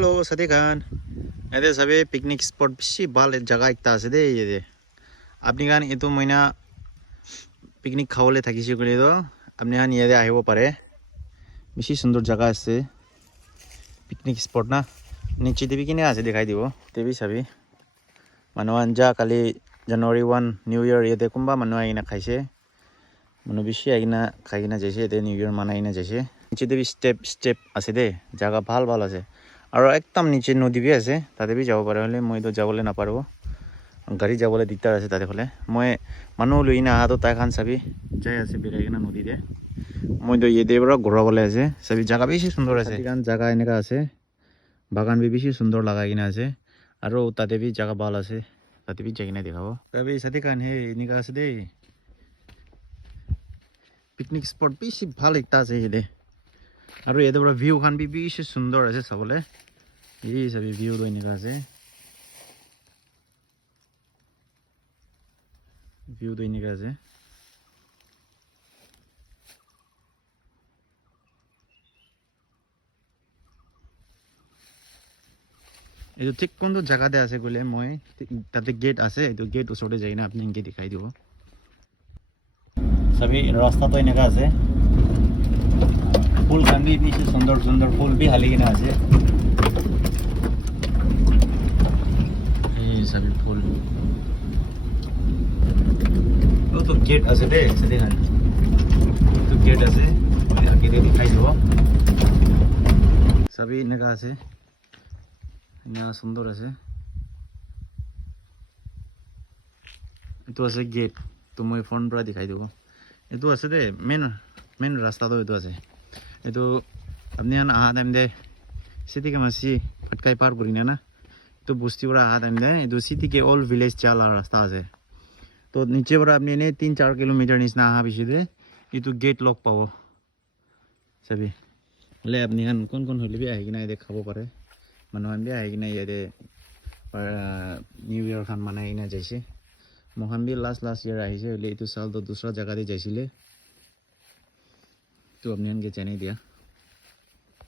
Hello, Sadikan. Ede sabi picnic spot bisi bal jaga ekta ase de yede. Apni kan itu moina picnic khawale thakise kule do apni kan yede ahibo pare. Bisi sundor jaga ase. Picnic spot na. Niche debi kine ase dikhai dibo. Tebi sabi. Manuan ja kali January 1 New Year yede kumba manu aina khaise. Manu bisi aina khaina jaise de New Year manaina jaise. Niche debi step ase de jaga bhal ase. আৰু একদম নিচে নদী B আছে তাতে B যাব পারে হলে মই তো যাবলে না পারবো গাড়ি যাবলে দিগদার আছে তাতে হলে মই মানুহ লই না আহা তো তাই খান চাবি যাই আছে বেরাই কিনা নদীতে মই তো ইয়ে দেবরা ঘোরাবলে আছে চাবি জায়গা বেশি সুন্দর আছে কারণ জায়গা এনেকা আছে বাগান বি বেশি সুন্দর লাগাই কিনা আছে আর তাতে বি জায়গা ভাল আছে তাতে বি যাই কিনা দেখাবো তবে সাথে কান হে এনেকা আছে দেই পিকনিক স্পট বেশি ভাল একটা আছে এদে আৰু এদে বড় ভিউ খান বি বেশি সুন্দর আছে চাবলে এই সবই ভিউ তো এনেকা আছে ভিউ তো এনেকা আছে এই ঠিক কোন জায়গাতে আছে কইলে মই তাতে গেট আছে এই গেট ওচৰতে যাই না আপনি ইনকে দেখাই দিব সবই রাস্তা তো এনেকা আছে ফুল খান বি বেশি সুন্দর সুন্দর ফুল বি হালি কিনা আছে सभी फूल वो तो गेट আছে দে সেদিন খান তো गेट আছে আগে দে দেখাই দিব সবই এনেকা আছে না সুন্দর আছে এটো আছে গেট তো মই ফোন পৰা দেখাই দিব এটো আছে দে মেন রাস্তা তো এটো আছে এটো আপনি আহা টাইম দে সেদিকে মাসি ফটকাই পার করি না तो बुस्ती बड़ा हाथ में है तो सिटी के ऑल विलेज चला रास्ता है तो नीचे बड़ा अपने ने 3-4 किलोमीटर निस्ना हाँ पीछे दे ये तो गेट लॉक पाओ सभी ले अपनी हन कौन होली भी आएगी ना ये देखाबो पारे मनोहन भी आएगी ना ये दे पर न्यू ईयर खान मनाई ना जैसे मोहन भी लास्ट ईयर आई से ले तो साल तो दूसरा जगह दे जैसे ले तो अपने हन के चैनल दिया